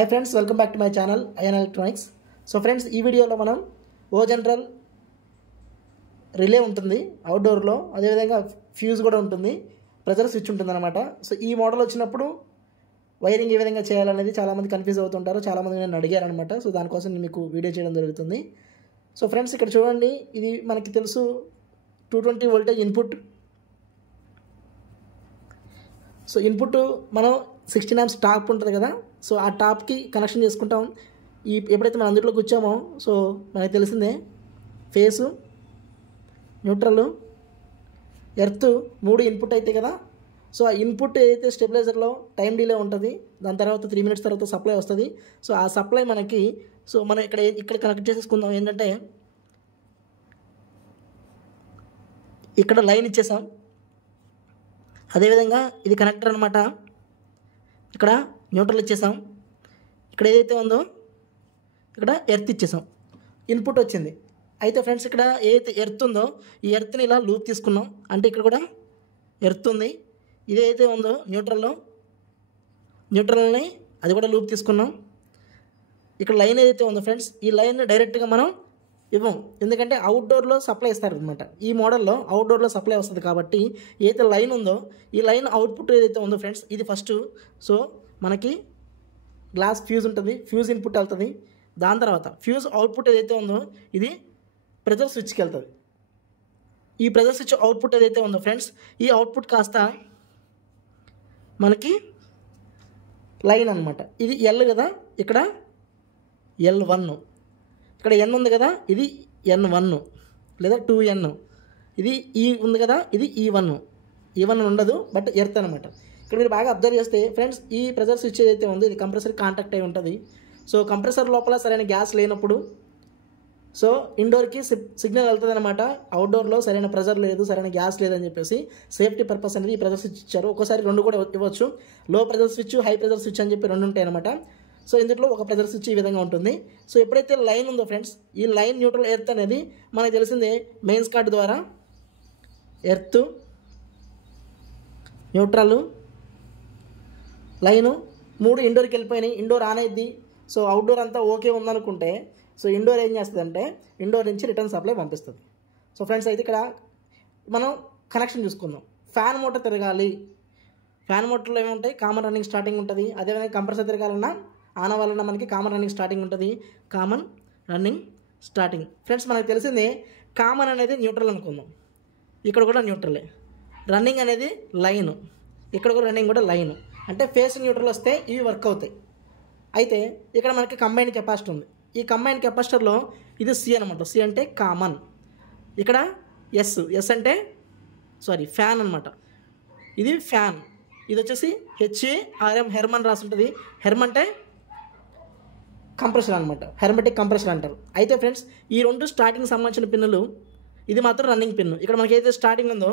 Hi friends, welcome back to my channel IN Electronics. So friends, ఈ వీడియోలో మనం O general relay ఉంటుంది outdoor లో, అదే విధంగా ఫ్యూజ్ కూడా ఉంటుంది, ప్రెజర్ స్విచ్ ఉంటుందన్నమాట. సో ఈ మోడల్ వచ్చినప్పుడు వైరింగ్ ఏ విధంగా చేయాలనేది చాలా మంది కన్ఫ్యూజ్ అవుతుంటారు, చాలా మంది నన్ను అడిగారు అన్నమాట. సో దానికోసం నేను మీకు వీడియో చేయడం జరుగుతుంది. సో ఫ్రెండ్స్, ఇక్కడ చూడండి, ఇది మనకి తెలుసు 220 వోల్టేజ్ ఇన్పుట్. సో ఇన్పుట్ మనం 16 amps టాప్ ఉంటుంది కదా, సో ఆ టాప్కి కనెక్షన్ చేసుకుంటాం. ఎప్పుడైతే మనం అందులోకి వచ్చామో, సో మనకు తెలిసిందే ఫేసు, న్యూట్రల్, ఎర్త్, 3 ఇన్పుట్ అయితే కదా. సో ఆ ఇన్పుట్ ఏదైతే స్టెబిలైజర్లో టైం డిలే ఉంటుంది, దాని తర్వాత 3 minutes తర్వాత సప్లై వస్తుంది. సో ఆ సప్లై మనకి, సో మనం ఇక్కడ కనెక్ట్ చేసేసుకుందాం. ఏంటంటే ఇక్కడ లైన్ ఇచ్చేసాం, అదేవిధంగా ఇది కనెక్టర్ అనమాట. ఇక్కడ న్యూట్రల్ ఇచ్చేసాం, ఇక్కడ ఏదైతే ఉందో ఇక్కడ ఎర్త్ ఇచ్చేసాం, ఇన్పుట్ వచ్చింది. అయితే ఫ్రెండ్స్, ఇక్కడ ఏదైతే ఎర్త్ ఉందో ఈ ఎర్త్ని ఇలా లూప్ తీసుకున్నాం, అంటే ఇక్కడ కూడా ఎర్త్ ఉంది. ఇదైతే ఉందో న్యూట్రల్ని అది కూడా లూప్ తీసుకున్నాం. ఇక్కడ లైన్ ఏదైతే ఉందో ఫ్రెండ్స్, ఈ లైన్ డైరెక్ట్గా మనం ఇవ్వం, ఎందుకంటే అవుట్డోర్లో సప్లై ఇస్తారు అనమాట. ఈ మోడల్లో అవుట్డోర్లో సప్లై వస్తుంది కాబట్టి ఏదైతే లైన్ ఉందో ఈ లైన్ అవుట్పుట్ ఏదైతే ఉందో ఫ్రెండ్స్, ఇది ఫస్ట్. సో మనకి గ్లాస్ ఫ్యూజ్ ఉంటుంది, ఫ్యూజ్ ఇన్పుట్ వెళ్తుంది. దాని తర్వాత ఫ్యూజ్ అవుట్పుట్ ఏదైతే ఉందో ఇది ప్రెజర్ స్విచ్కి వెళ్తుంది. ఈ ప్రెజర్ స్విచ్ అవుట్పుట్ ఏదైతే ఉందో ఫ్రెండ్స్, ఈ అవుట్పుట్ కాస్త మనకి లైన్ అనమాట. ఇది ఎల్ కదా, ఇక్కడ L1, ఇక్కడ N ఉంది కదా, ఇది N1 లేదా 2N. ఇది E ఉంది కదా, ఇది E1 ఉండదు, బట్ ఎర్త్ అనమాట. ఇక్కడ మీరు బాగా అబ్జర్వ్ చేస్తే ఫ్రెండ్స్, ఈ ప్రెజర్ స్విచ్ ఏదైతే ఉందో ఇది కంప్రెసర్ కాంటాక్ట్ అయి ఉంటుంది. సో కంప్రెసర్ లోపల సరైన గ్యాస్ లేనప్పుడు సో ఇండోర్కి సిగ్నల్ వెళ్తుంది అనమాట. అవుట్డోర్లో సరైన ప్రెజర్ లేదు, సరైన గ్యాస్ లేదని చెప్పేసి సేఫ్టీ పర్పస్ అనేది ఈ ప్రెజర్ స్విచ్ ఇచ్చారు. ఒక్కోసారి 2 కూడా ఇవ్వచ్చు, లో pressure switch, high pressure switch అని చెప్పి 2 ఉంటాయి అనమాట. సో ఇందులో ఒక ప్రెజర్ స్విచ్ ఈ విధంగా ఉంటుంది. సో ఎప్పుడైతే లైన్ ఉందో ఫ్రెండ్స్, ఈ లైన్ న్యూట్రల్ ఎర్త్ అనేది మనకు తెలిసిందే, మెయిన్స్ కార్డ్ ద్వారా ఎర్త్, న్యూట్రల్, లైను 3 ఇండోర్కి వెళ్ళిపోయినాయి. ఇండోర్ ఆన్ అయింది. సో అవుట్డోర్ అంతా ఓకే ఉందనుకుంటే, సో ఇండోర్ ఏం చేస్తుందంటే ఇండోర్ నుంచి రిటర్న్ సప్లై పంపిస్తుంది. సో ఫ్రెండ్స్, అయితే ఇక్కడ మనం కనెక్షన్ చూసుకుందాం. ఫ్యాన్ మోటార్ తిరగాలి, ఫ్యాన్ మోటార్లో ఏముంటాయి, కామన్ రన్నింగ్ స్టార్టింగ్ ఉంటుంది. అదేవిధంగా కంప్రెసర్ తిరగాలన్నా, ఆన్ అవ్వాలన్నా మనకి కామన్ రన్నింగ్ స్టార్టింగ్ ఉంటుంది. కామన్ రన్నింగ్ స్టార్టింగ్ ఫ్రెండ్స్, మనకు తెలిసిందే కామన్ అనేది న్యూట్రల్ అనుకుందాం, ఇక్కడ కూడా న్యూట్రలే. రన్నింగ్ అనేది లైను, ఇక్కడ కూడా రన్నింగ్ కూడా లైను, అంటే ఫేస్ న్యూట్రల్ వస్తే ఇవి వర్క్ అవుతాయి. అయితే ఇక్కడ మనకి కంబైన్ కెపాసిటర్ ఉంది. ఈ కంబైన్ కెపాసిటర్లో ఇది C అనమాట. C అంటే కామన్, ఇక్కడ ఎస్ అంటే ఫ్యాన్ అనమాట. ఇది ఫ్యాన్, ఇది వచ్చేసి HARM హెర్మన్ రాసి ఉంటుంది. హెర్మ్ అంటే కంప్రెసర్ అనమాట, హెర్మెటిక్ కంప్రెసర్ అంటారు. అయితే ఫ్రెండ్స్, ఈ 2 స్టార్టింగ్ సంబంధించిన పిన్నులు, ఇది మాత్రం రన్నింగ్ పిన్ను. ఇక్కడ మనకి ఏదైతే స్టార్టింగ్ ఉందో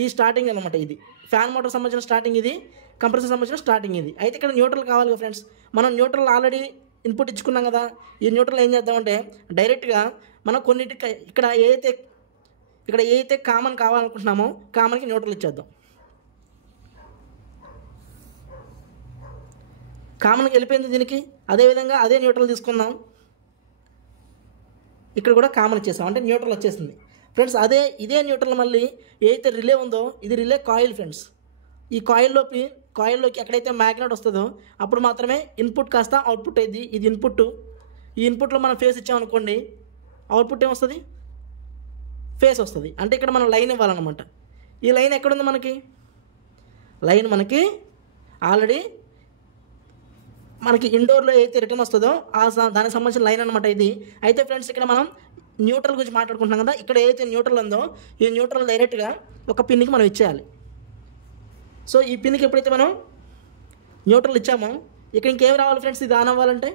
ఈ స్టార్టింగ్ అనమాట. ఇది ఫ్యాన్ మోటార్ సంబంధించిన స్టార్టింగ్, ఇది కంప్రెసర్ సంబంధించిన స్టార్టింగ్ ఇది. అయితే ఇక్కడ న్యూట్రల్ కావాలి కదా ఫ్రెండ్స్, మనం న్యూట్రల్ ఆల్రెడీ ఇన్పుట్ ఇచ్చుకున్నాం కదా. ఈ న్యూట్రల్ ఏం చేద్దామంటే డైరెక్ట్గా మనం కొన్నిటికి ఇక్కడ ఏదైతే కామన్ కావాలనుకుంటున్నామో కామన్కి న్యూట్రల్ ఇచ్చేద్దాం. కామన్కి వెళ్ళిపోయింది దీనికి, అదేవిధంగా అదే న్యూట్రల్ తీసుకుందాం. ఇక్కడ కూడా కామన్ ఇచ్చేసాం, అంటే న్యూట్రల్ వచ్చేసింది ఫ్రెండ్స్. ఇదే న్యూట్రల్ మళ్ళీ ఏదైతే రిలే ఉందో ఇది రిలే కాయిల్ ఫ్రెండ్స్. ఈ కాయిల్లోకి ఎక్కడైతే మ్యాగ్నెట్ వస్తుందో అప్పుడు మాత్రమే ఇన్పుట్ కాస్త అవుట్పుట్ అయింది. ఇది ఇన్పుట్, ఈ ఇన్పుట్లో మనం ఫేస్ ఇచ్చామనుకోండి, అవుట్పుట్ ఏమొస్తుంది, ఫేస్ వస్తుంది. అంటే ఇక్కడ మనం లైన్ ఇవ్వాలన్నమాట. ఈ లైన్ ఎక్కడుంది మనకి, లైన్ మనకి ఆల్రెడీ మనకి ఇండోర్లో ఏదైతే రిటర్న్ వస్తుందో దానికి సంబంధించిన లైన్ అనమాట ఇది. అయితే ఫ్రెండ్స్, ఇక్కడ మనం న్యూట్రల్ గురించి మాట్లాడుకుంటున్నాం కదా, ఇక్కడ ఏదైతే న్యూట్రల్ ఉందో ఈ న్యూట్రల్ డైరెక్ట్గా ఒక పిన్కి మనం ఇచ్చేయాలి. సో ఈ పిన్కి ఎప్పుడైతే మనం న్యూట్రల్ ఇచ్చామో ఇక్కడ ఇంకేం రావాలి ఫ్రెండ్స్, ఇది ఆన్ అవ్వాలంటే,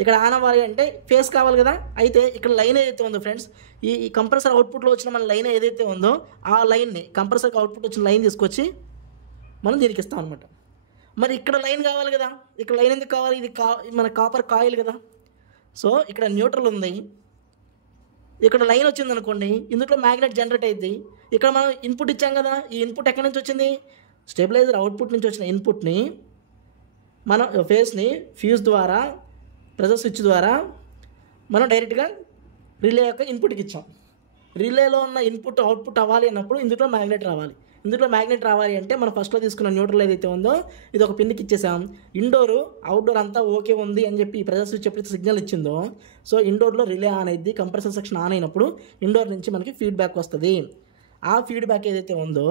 ఇక్కడ ఆన్ అవ్వాలి అంటే ఫేస్ కావాలి కదా. అయితే ఇక్కడ లైన్ ఏదైతే ఉందో ఫ్రెండ్స్, ఈ కంప్రెసర్ అవుట్పుట్లో వచ్చిన మన లైన్ ఏదైతే ఉందో ఆ లైన్ని, కంప్రెసర్కి అవుట్పుట్ వచ్చిన లైన్ తీసుకొచ్చి మనం దీనికి ఇస్తాం అనమాట. మరి ఇక్కడ లైన్ కావాలి కదా, ఇక్కడ లైన్ ఎందుకు కావాలి, ఇది మన కాపర్ కాయిల్ కదా. సో ఇక్కడ న్యూట్రల్ ఉంది, ఇక్కడ లైన్ వచ్చింది అనుకోండి, ఇందులో మ్యాగ్నెట్ జనరేట్ అయ్యింది. ఇక్కడ మనం ఇన్పుట్ ఇచ్చాం కదా, ఈ ఇన్పుట్ ఎక్కడి నుంచి వచ్చింది, స్టెబిలైజర్ అవుట్పుట్ నుంచి వచ్చిన ఇన్పుట్ని మనం ఫేస్ని ఫ్యూజ్ ద్వారా ప్రెజర్ స్విచ్ ద్వారా మనం డైరెక్ట్గా రిలే యొక్క ఇన్పుట్కి ఇచ్చాం. రిలేలో ఉన్న ఇన్పుట్ అవుట్పుట్ అవ్వాలి అన్నప్పుడు ఇందులో మ్యాగ్నెట్ రావాలి. ఇందులో మ్యాగ్నెట్ రావాలి అంటే మనం ఫస్ట్లో తీసుకున్న న్యూట్రల్ ఏదైతే ఉందో ఇది ఒక పిన్కి ఇచ్చేసాం. ఇండోరు అవుట్డోర్ అంతా ఓకే ఉంది అని చెప్పి ప్రెజర్ స్విచ్ ఎప్పుడైతే సిగ్నల్ ఇచ్చిందో సో ఇండోర్లో రిలే ఆన్ అయింది. కంప్రెసర్ సెక్షన్ ఆన్ అయినప్పుడు ఇండోర్ నుంచి మనకి ఫీడ్బ్యాక్ వస్తుంది. ఆ ఫీడ్బ్యాక్ ఏదైతే ఉందో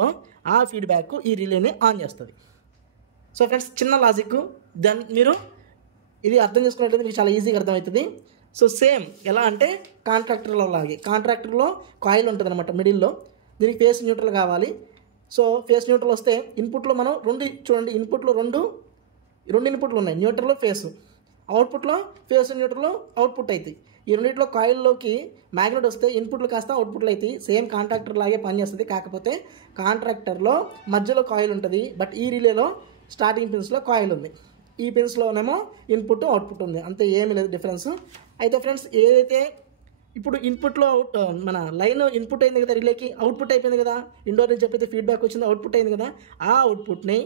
ఆ ఫీడ్బ్యాక్ ఈ రిలేని ఆన్ చేస్తుంది. సో ఫ్రెండ్స్, చిన్న లాజిక్, దాన్ని మీరు ఇది అర్థం చేసుకున్నట్లయితే మీకు చాలా ఈజీగా అర్థమవుతుంది. సో సేమ్ ఎలా అంటే కాంట్రాక్టర్లో లాగే, కాంట్రాక్టర్లో కాయిల్ ఉంటుంది అనమాట మిడిల్లో. దీనికి ఫేస్ న్యూట్రల్ కావాలి. సో ఫేస్ న్యూట్రల్ వస్తే ఇన్పుట్లో మనం చూడండి ఇన్పుట్లో రెండు ఇన్పుట్లు ఉన్నాయి, న్యూట్రల్ ఫేస్. అవుట్పుట్లో ఫేస్ న్యూట్రల్ అవుట్పుట్ అవుతాయి. ఈ రెండింటిలో కాయిల్లోకి మ్యాగ్నెట్ వస్తే ఇన్పుట్లు కాస్త అవుట్పుట్లు అవుతాయి. సేమ్ కాంట్రాక్టర్ లాగే పనిచేస్తుంది. కాకపోతే కాంట్రాక్టర్లో మధ్యలో కాయిల్ ఉంటుంది, బట్ ఈ రిలేలో స్టార్టింగ్ పిన్స్లో కాయిల్ ఉంది. ఈ పిన్స్లోనేమో ఇన్పుట్ అవుట్పుట్ ఉంది. అంతే, ఏమీ లేదు డిఫరెన్స్. అయితే ఫ్రెండ్స్, ఏదైతే ఇప్పుడు ఇన్పుట్లో మన లైన్ ఇన్పుట్ అయింది కదా, రిలేకి అవుట్పుట్ అయిపోయింది కదా, ఇండోర్ నుంచి ఎప్పుడైతే ఫీడ్బ్యాక్ వచ్చిందో అవుట్పుట్ అయింది కదా, ఆ అవుట్పుట్ని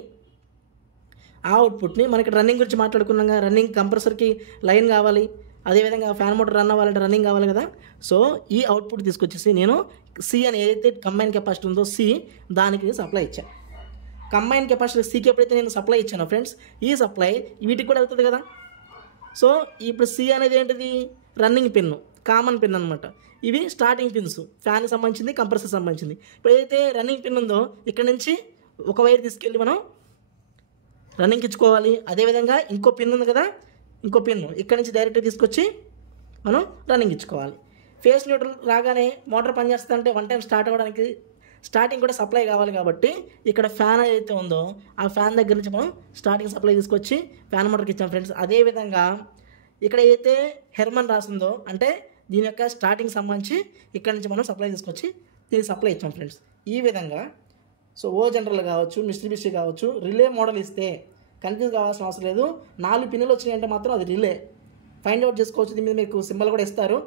మనకి రన్నింగ్ గురించి మాట్లాడుకున్నాం కదా. రన్నింగ్ కంప్రెసర్కి లైన్ కావాలి, అదేవిధంగా ఫ్యాన్ మోటార్ రన్ అవ్వాలంటే రన్నింగ్ కావాలి కదా. సో ఈ అవుట్పుట్ తీసుకొచ్చేసి నేను సి అని ఏదైతే కంబైన్ కెపాసిటీ ఉందో సి దానికి సప్లై ఇచ్చాను. కంబైన్ కెపాసిటీ సికి ఎప్పుడైతే నేను సప్లై ఇచ్చానో ఫ్రెండ్స్, ఈ సప్లై వీటికి కూడా అవుతుంది కదా. సో ఇప్పుడు సి అనేది ఏంటిది, రన్నింగ్ పిన్, కామన్ పిన్ అనమాట. ఇవి స్టార్టింగ్ పిన్స్, ఫ్యాన్కి సంబంధించింది, కంప్రెసర్ సంబంధించింది. ఇప్పుడు ఏదైతే రన్నింగ్ పిన్ ఉందో ఇక్కడ నుంచి ఒక వైర్ తీసుకెళ్ళి మనం రన్నింగ్కి ఇచ్చుకోవాలి. అదేవిధంగా ఇంకో పిన్ ఉంది కదా, ఇంకో పిన్ ఇక్కడ నుంచి డైరెక్ట్గా తీసుకొచ్చి మనం రన్నింగ్ ఇచ్చుకోవాలి. ఫేస్ న్యూట్రల్ రాగానే మోటార్ పనిచేస్తుంది అంటే వన్ టైం స్టార్ట్ అవ్వడానికి స్టార్టింగ్ కూడా సప్లై కావాలి. కాబట్టి ఇక్కడ ఫ్యాన్ ఏదైతే ఉందో ఆ ఫ్యాన్ దగ్గర నుంచి మనం స్టార్టింగ్ సప్లై తీసుకొచ్చి ఫ్యాన్ మోటార్కి ఇచ్చాం ఫ్రెండ్స్. అదేవిధంగా ఇక్కడ ఏదైతే హెర్మన్ రాసిందో అంటే దీని యొక్క స్టార్టింగ్ సంబంధించి ఇక్కడ నుంచి మనం సప్లై తీసుకొచ్చి దీనికి సప్లై ఇచ్చాం ఫ్రెండ్స్. ఈ విధంగా సో ఓ జనరల్ కావచ్చు, మిస్ట్రిబిషి కావచ్చు, రిలే మోడల్ ఇస్తే కన్ఫ్యూజ్ కావాల్సిన అవసరం లేదు. 4 పిన్నులు వచ్చినాయంటే మాత్రం అది రిలే ఫైండ్ అవుట్ చేసుకోవచ్చు. దీని మీద మీకు సింబల్ కూడా ఇస్తారు,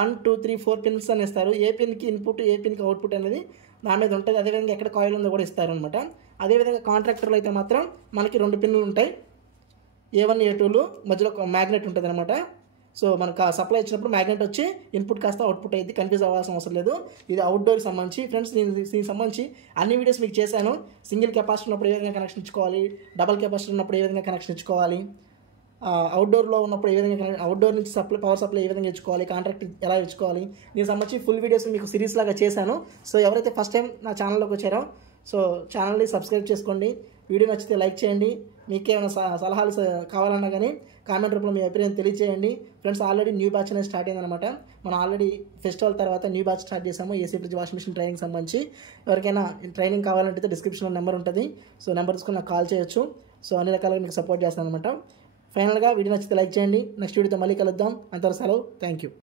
1 2 3 4 పిన్స్ అని ఇస్తారు. ఏ పిన్కి ఇన్పుట్, ఏ పిన్కి అవుట్పుట్ అనేది దాని మీద ఉంటుంది. అదేవిధంగా ఎక్కడ కాయిల్ ఉందో కూడా ఇస్తారనమాట. అదేవిధంగా కాంట్రాక్టర్లో అయితే మాత్రం మనకి 2 పిన్నులు ఉంటాయి, A1 A2లు, మధ్యలో మ్యాగ్నెట్ ఉంటుంది అనమాట. సో మనకు సప్లై ఇచ్చినప్పుడు మ్యాగ్నెట్ వచ్చి ఇన్పుట్ కాస్త అవుట్పుట్ అయ్యింది. కన్ఫ్యూజ్ అవ్వాల్సిన అవసరం లేదు. ఇది అవుట్డోర్కి సంబంధించి ఫ్రెండ్స్. నేను దీనికి సంబంధించి అన్ని వీడియోస్ మీకు చేశాను. సింగిల్ కెపాసిటీ ఉన్నప్పుడు ఏ విధంగా కనెక్షన్ ఇచ్చుకోవాలి, డబల్ కెపాసిటీ ఉన్నప్పుడు ఏ విధంగా కనెక్షన్ ఇచ్చుకోవాలి, అవుట్డోర్లో ఉన్నప్పుడు ఏ విధంగా అవుట్డోర్ నుంచి పవర్ సప్లై ఏ విధంగా ఇచ్చుకోవాలి, కాంట్రాక్ట్ ఎలా ఇచ్చుకోవాలి, దీనికి సంబంధించి ఫుల్ వీడియోస్ మీకు సిరీస్ లాగా చేశాను. సో ఎవరైతే ఫస్ట్ టైం నా ఛానల్లోకి వచ్చారో సో ఛానల్ని సబ్స్క్రైబ్ చేసుకోండి. వీడియో నచ్చితే లైక్ చేయండి. మీకేమైనా సలహాలు కావాలన్నా కానీ కామెంట్ రూపంలో మీ అభిప్రాయం తెలియజేయండి. ఫ్రెండ్స్, ఆల్రెడీ న్యూ బ్యాచ్ అనేది స్టార్ట్ అయిందనమాట. మనం ఆల్రెడీ ఫెస్టివల్ తర్వాత న్యూ బ్యాచ్ స్టార్ట్ చేసాము AC fridge washing machine training సంబంధించి. ఎవరికైనా ట్రైనింగ్ కావాలంటే డిస్క్రిప్షన్లో నెంబర్ ఉంటుంది. సో నెంబర్ తీసుకుని నాకు కాల్ చేయొచ్చు. సో అన్ని రకాలుగా మీకు సపోర్ట్ చేస్తాను అనమాట. ఫైనల్గా వీడియో నచ్చితే లైక్ చేయండి. నెక్స్ట్ వీడియోతో మళ్ళీ కలుద్దాం. అంతవరకు సెలవు. Thank you.